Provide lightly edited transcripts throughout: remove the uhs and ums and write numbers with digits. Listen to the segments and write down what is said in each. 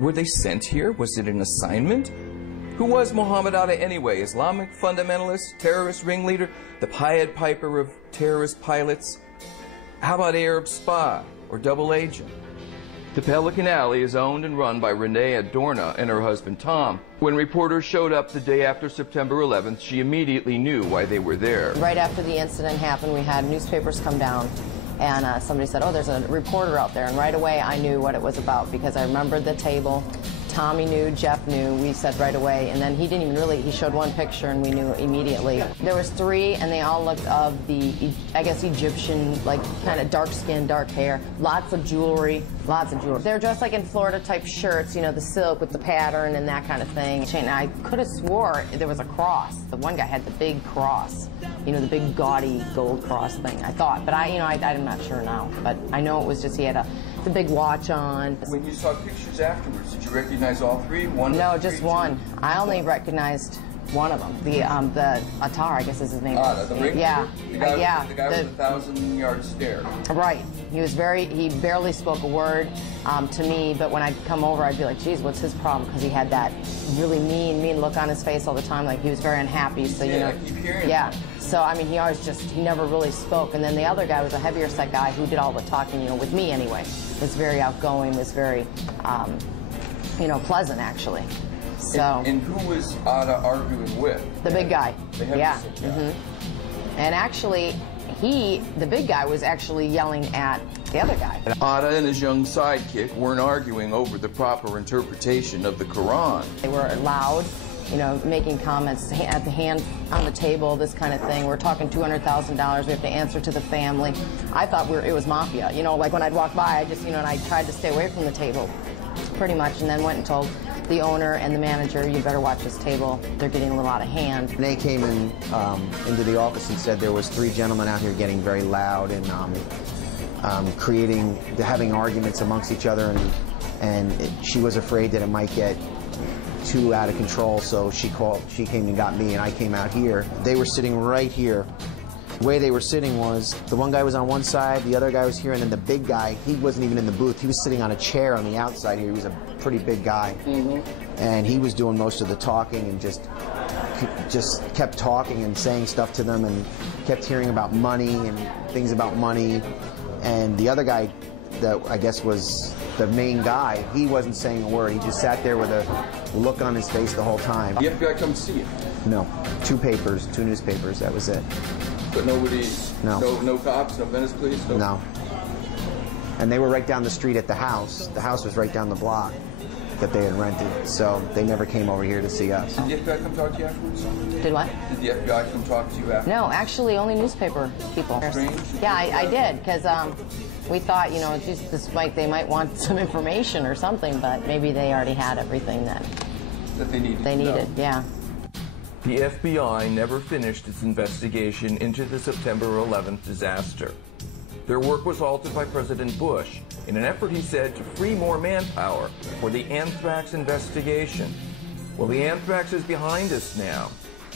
Were they sent here? Was it an assignment? Who was Mohammed Atta anyway? Islamic fundamentalist, terrorist ringleader, the Pied Piper of terrorist pilots? How about Arab spy or double agent? The Pelican Alley is owned and run by Renee Adorna and her husband Tom. When reporters showed up the day after September 11th, she immediately knew why they were there. Right after the incident happened, we had newspapers come down, and somebody said, oh, there's a reporter out there. And right away, I knew what it was about because I remembered the table. Tommy knew, Jeff knew, we said right away, and then he didn't even really, he showed one picture and we knew immediately. There was 3 and they all looked of the, I guess, Egyptian, like kind of dark skin, dark hair, lots of jewelry, lots of jewelry. They're dressed like in Florida type shirts, you know, the silk with the pattern and that kind of thing. And I could have swore there was a cross. The one guy had the big cross, you know, the big gaudy gold cross thing, I thought, but I'm not sure now, but I know it was just, he had the big watch on. When you saw pictures afterwards, did you recognize all 3? One? No, just one. I only recognized one of them. The Attar, I guess is his name. The ring? Yeah. The guy with the 1,000-yard stare. Right. He barely spoke a word to me, but when I'd come over, I'd be like, geez, what's his problem? Because he had that really mean look on his face all the time, like he was very unhappy. So, you know. I keep hearing that. So, I mean, he never really spoke. And then the other guy was a heavier set guy who did all the talking, you know, with me anyway. Was very outgoing, was very, you know, pleasant, actually. So. And who was Atta arguing with? The big guy. The heavy set guy. And actually, the big guy was actually yelling at the other guy. Atta and his young sidekick weren't arguing over the proper interpretation of the Quran. They were loud, you know, making comments at the hand on the table, this kind of thing. We're talking $200,000. We have to answer to the family. I thought it was mafia. You know, like when I'd walk by, and I tried to stay away from the table, pretty much, and then went and told the owner and the manager, you better watch this table. They're getting a little out of hand. They came in into the office and said there was 3 gentlemen out here getting very loud and having arguments amongst each other, and she was afraid that it might get too out of control, so she came and got me, and I came out here. They were sitting right here. The way they were sitting was, the one guy was on one side, the other guy was here, and then the big guy, he wasn't even in the booth. He was sitting on a chair on the outside here. He was a pretty big guy. And he was doing most of the talking and just kept talking and saying stuff to them and kept hearing about money and things about money. And the other guy that I guess was the main guy, he wasn't saying a word. He just sat there with a look on his face the whole time. The FBI come see you? No. 2 newspapers, that was it. But nobody, no. No cops, no Venice police? No. And they were right down the street at the house. The house was right down the block that they had rented, so they never came over here to see us. Did the FBI come talk to you afterwards? Did what? Did the FBI come talk to you afterwards? No, actually only newspaper people. Strange? Yeah, I did, because we thought, you know, they might want some information or something, but maybe they already had everything that they needed. Yeah. The FBI never finished its investigation into the September 11th disaster. Their work was halted by President Bush in an effort, he said, to free more manpower for the anthrax investigation. Well, the anthrax is behind us now.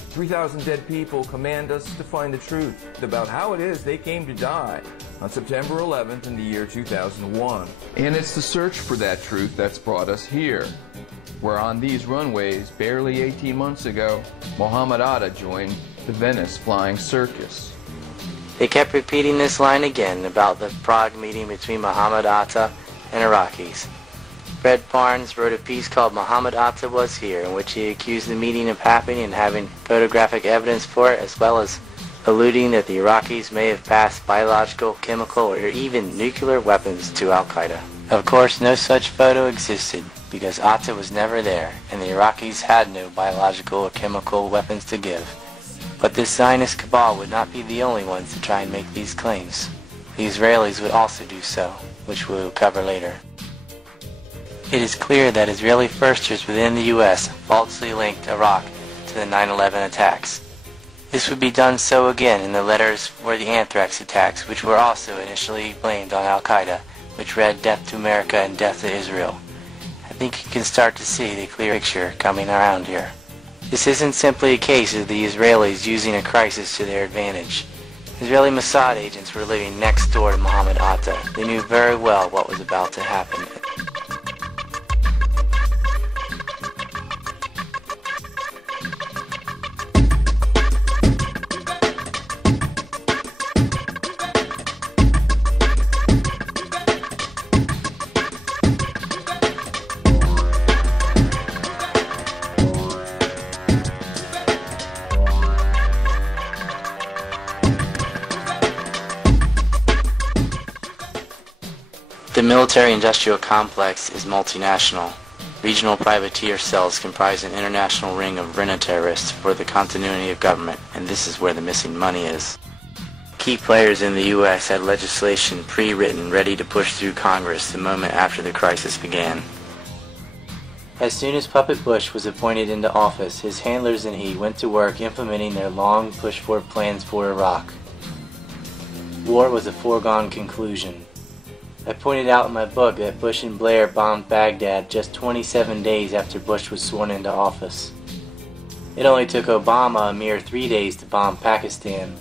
3,000 dead people command us to find the truth about how it is they came to die on September 11th in the year 2001. And it's the search for that truth that's brought us here, where on these runways, barely 18 months ago, Mohammed Atta joined the Venice Flying Circus. They kept repeating this line again about the Prague meeting between Mohammed Atta and Iraqis. Fred Barnes wrote a piece called Mohammed Atta Was Here, in which he accused the meeting of happening and having photographic evidence for it, as well as alluding that the Iraqis may have passed biological, chemical, or even nuclear weapons to Al-Qaeda. Of course, no such photo existed, because Atta was never there, and the Iraqis had no biological or chemical weapons to give. But this Zionist cabal would not be the only ones to try and make these claims. The Israelis would also do so, which we will cover later. It is clear that Israeli firsters within the U.S. falsely linked Iraq to the 9/11 attacks. This would be done so again in the letters for the anthrax attacks, which were also initially blamed on Al-Qaeda, which read "Death to America" and "Death to Israel." I think you can start to see the clear picture coming around here. This isn't simply a case of the Israelis using a crisis to their advantage. Israeli Mossad agents were living next door to Mohammed Atta. They knew very well what was about to happen. military-industrial complex is multinational. Regional privateer cells comprise an international ring of rent-a-terrorists for the continuity of government, and this is where the missing money is. Key players in the U.S. had legislation pre-written ready to push through Congress the moment after the crisis began. As soon as Puppet Bush was appointed into office, his handlers and he went to work implementing their long pushed-for plans for Iraq. War was a foregone conclusion. I pointed out in my book that Bush and Blair bombed Baghdad just 27 days after Bush was sworn into office. It only took Obama a mere 3 days to bomb Pakistan.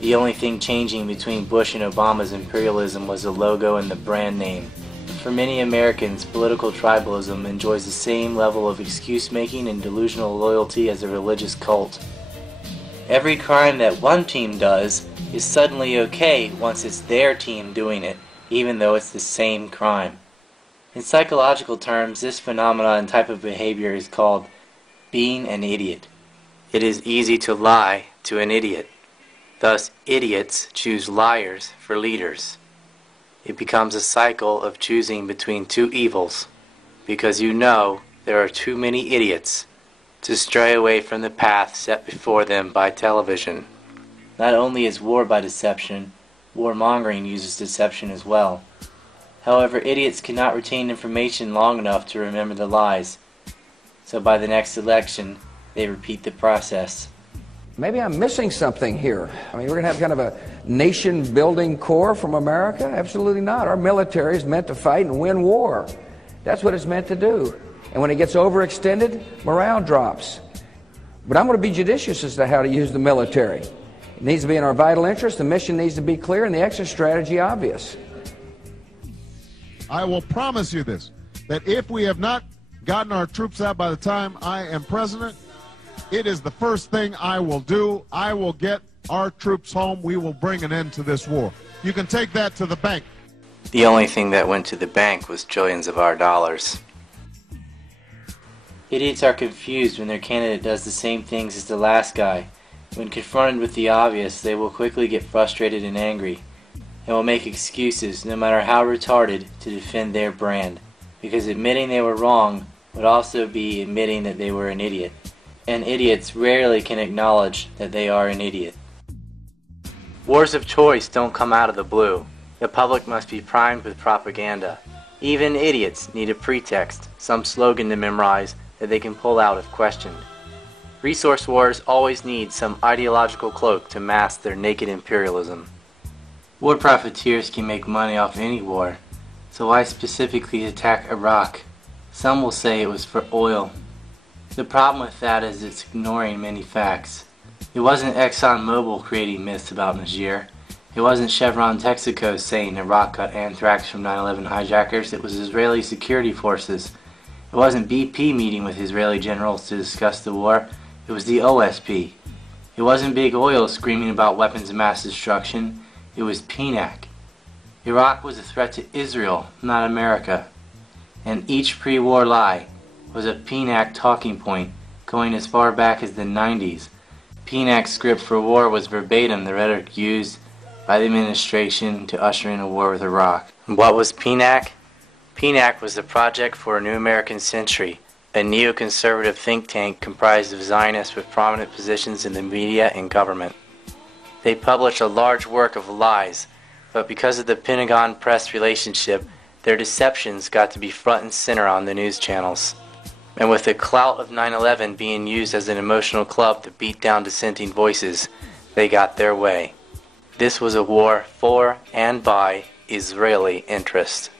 The only thing changing between Bush and Obama's imperialism was the logo and the brand name. For many Americans, political tribalism enjoys the same level of excuse-making and delusional loyalty as a religious cult. Every crime that one team does is suddenly okay once it's their team doing it, even though it's the same crime. In psychological terms, this phenomenon and type of behavior is called being an idiot. It is easy to lie to an idiot. Thus, idiots choose liars for leaders. It becomes a cycle of choosing between two evils, because you know there are too many idiots to stray away from the path set before them by television. Not only is war by deception, warmongering uses deception as well. However, idiots cannot retain information long enough to remember the lies, so by the next election, they repeat the process. Maybe I'm missing something here. I mean, we're going to have kind of a nation-building corps from America? Absolutely not. Our military is meant to fight and win war. That's what it's meant to do. And when it gets overextended, morale drops. But I'm going to be judicious as to how to use the military. It needs to be in our vital interest, the mission needs to be clear, and the exit strategy obvious. I will promise you this, that if we have not gotten our troops out by the time I am president, it is the first thing I will do. I will get our troops home. We will bring an end to this war. You can take that to the bank. The only thing that went to the bank was trillions of our dollars. Idiots are confused when their candidate does the same things as the last guy. When confronted with the obvious, they will quickly get frustrated and angry, and will make excuses, no matter how retarded, to defend their brand, because admitting they were wrong would also be admitting that they were an idiot, and idiots rarely can acknowledge that they are an idiot. Wars of choice don't come out of the blue. The public must be primed with propaganda. Even idiots need a pretext, some slogan to memorize that they can pull out if questioned. Resource wars always need some ideological cloak to mask their naked imperialism. War profiteers can make money off any war, so why specifically attack Iraq? Some will say it was for oil. The problem with that is it's ignoring many facts. It wasn't ExxonMobil creating myths about Niger. It wasn't Chevron Texaco saying Iraq got anthrax from 9/11 hijackers. It was Israeli security forces. It wasn't BP meeting with Israeli generals to discuss the war. It was the OSP. It wasn't Big Oil screaming about weapons of mass destruction. It was PNAC. Iraq was a threat to Israel, not America. And each pre-war lie was a PNAC talking point, going as far back as the 90s. PNAC's script for war was verbatim the rhetoric used by the administration to usher in a war with Iraq. What was PNAC? PNAC was the Project for a New American Century, a neoconservative think tank comprised of Zionists with prominent positions in the media and government. They published a large work of lies, but because of the Pentagon-press relationship, their deceptions got to be front and center on the news channels. And with the clout of 9/11 being used as an emotional club to beat down dissenting voices, they got their way. This was a war for and by Israeli interest.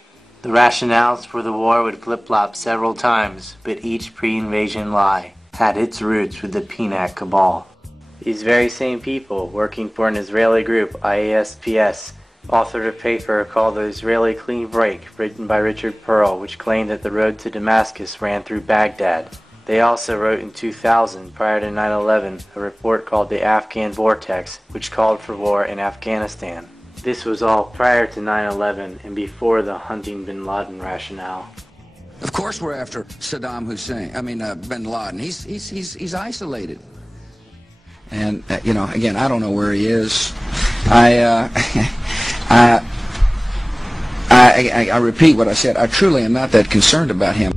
The rationales for the war would flip-flop several times, but each pre-invasion lie had its roots with the PNAC cabal. These very same people, working for an Israeli group, IASPS, authored a paper called The Israeli Clean Break, written by Richard Pearl, which claimed that the road to Damascus ran through Baghdad. They also wrote in 2000, prior to 9/11, a report called The Afghan Vortex, which called for war in Afghanistan. This was all prior to 9/11 and before the hunting bin Laden rationale. Of course we're after Saddam Hussein, bin Laden. He's isolated. And, again, I don't know where he is. I repeat what I said. I truly am not that concerned about him.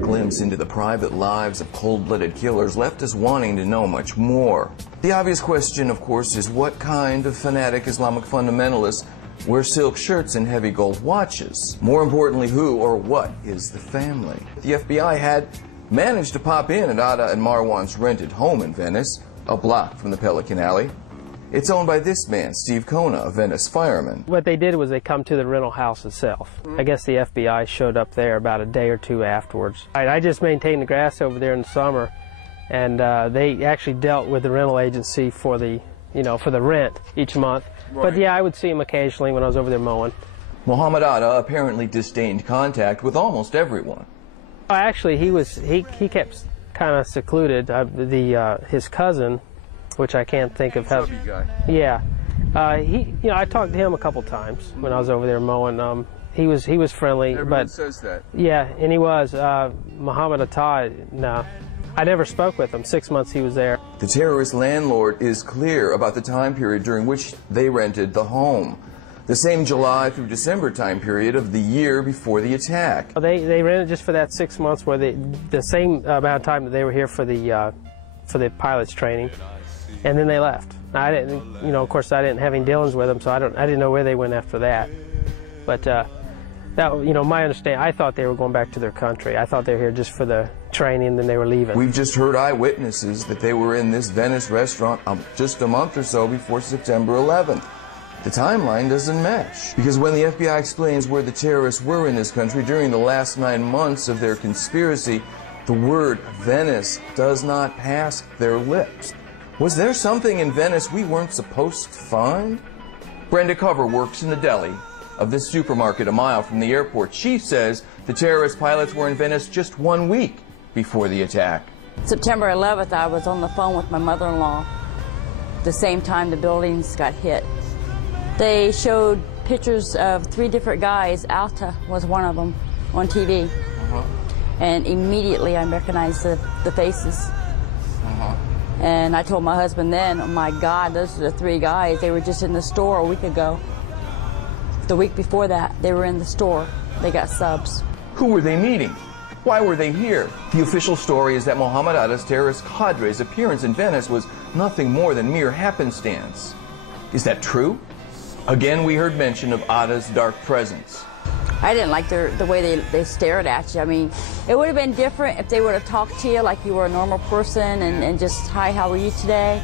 Glimpse into the private lives of cold-blooded killers left us wanting to know much more. The obvious question, of course, is what kind of fanatic Islamic fundamentalists wear silk shirts and heavy gold watches? More importantly, who or what is the family? The FBI had managed to pop in at Ada and Marwan's rented home in Venice, a block from the Pelican Alley. It's owned by this man, Steve Kona, a Venice fireman. What they did was they come to the rental house itself. I guess the FBI showed up there about a day or two afterwards. I just maintained the grass over there in the summer, and they actually dealt with the rental agency for the, for the rent each month. Right. But yeah, I would see him occasionally when I was over there mowing. Mohammed Ada apparently disdained contact with almost everyone. Actually, he kept kind of secluded. His cousin, which I can't think of how. Guy. Yeah, I talked to him a couple times when I was over there mowing. He was friendly. Everyone but says that. Yeah, and he was. Mohammed Atta, no, I never spoke with him. 6 months he was there. The terrorist landlord is clear about the time period during which they rented the home. The same July through December time period of the year before the attack. They rented just for that 6 months, where the same amount of time that they were here for the pilot's training. And then they left. I didn't, of course, I didn't have any dealings with them, so I didn't know where they went after that. But that, my understanding, I thought they were going back to their country. I thought they were here just for the training, and then they were leaving. We've just heard eyewitnesses that they were in this Venice restaurant just a month or so before September 11th. The timeline doesn't match, because when the FBI explains where the terrorists were in this country during the last 9 months of their conspiracy, the word Venice does not pass their lips. Was there something in Venice we weren't supposed to find? Brenda Cover works in the deli of this supermarket a mile from the airport. She says the terrorist pilots were in Venice just 1 week before the attack. September 11th, I was on the phone with my mother-in-law the same time the buildings got hit. They showed pictures of 3 different guys. Alta was one of them on TV. And immediately I recognized the faces. And I told my husband then, oh my God, those are the 3 guys. They were just in the store a week ago. The week before that, they were in the store. They got subs. Who were they meeting? Why were they here? The official story is that Mohammed Ada's terrorist cadre's appearance in Venice was nothing more than mere happenstance. Is that true? Again, we heard mention of Ada's dark presence. I didn't like the way they stared at you. I mean, it would have been different if they would have talked to you like you were a normal person and just, hi, how are you today?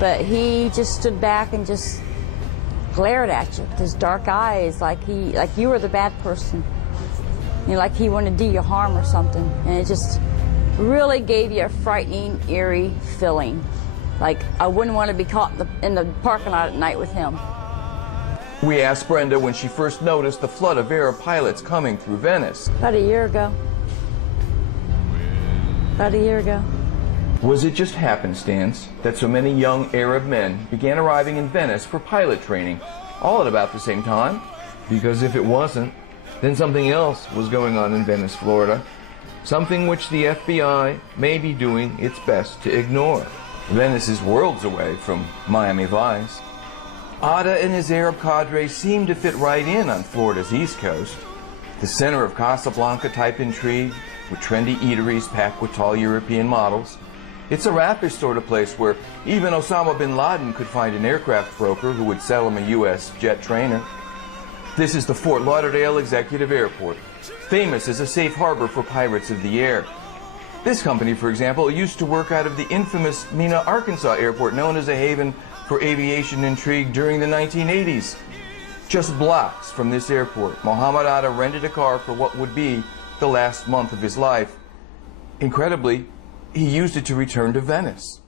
But he just stood back and just glared at you with his dark eyes like you were the bad person. Like he wanted to do you harm or something. And it just really gave you a frightening, eerie feeling. Like I wouldn't want to be caught in the parking lot at night with him. We asked Brenda when she first noticed the flood of Arab pilots coming through Venice. About a year ago. About a year ago. Was it just happenstance that so many young Arab men began arriving in Venice for pilot training, all at about the same time? Because if it wasn't, then something else was going on in Venice, Florida. Something which the FBI may be doing its best to ignore. Venice is worlds away from Miami Vice. Ada and his Arab cadre seem to fit right in on Florida's East Coast, the center of Casablanca-type intrigue, with trendy eateries packed with tall European models. It's a rapid sort of place where even Osama bin Laden could find an aircraft broker who would sell him a U.S. jet trainer. This is the Fort Lauderdale Executive Airport, famous as a safe harbor for pirates of the air. This company, for example, used to work out of the infamous Mena, Arkansas airport, known as a haven for aviation intrigue during the 1980s. Just blocks from this airport, Mohammed Ada rented a car for what would be the last month of his life. Incredibly, he used it to return to Venice.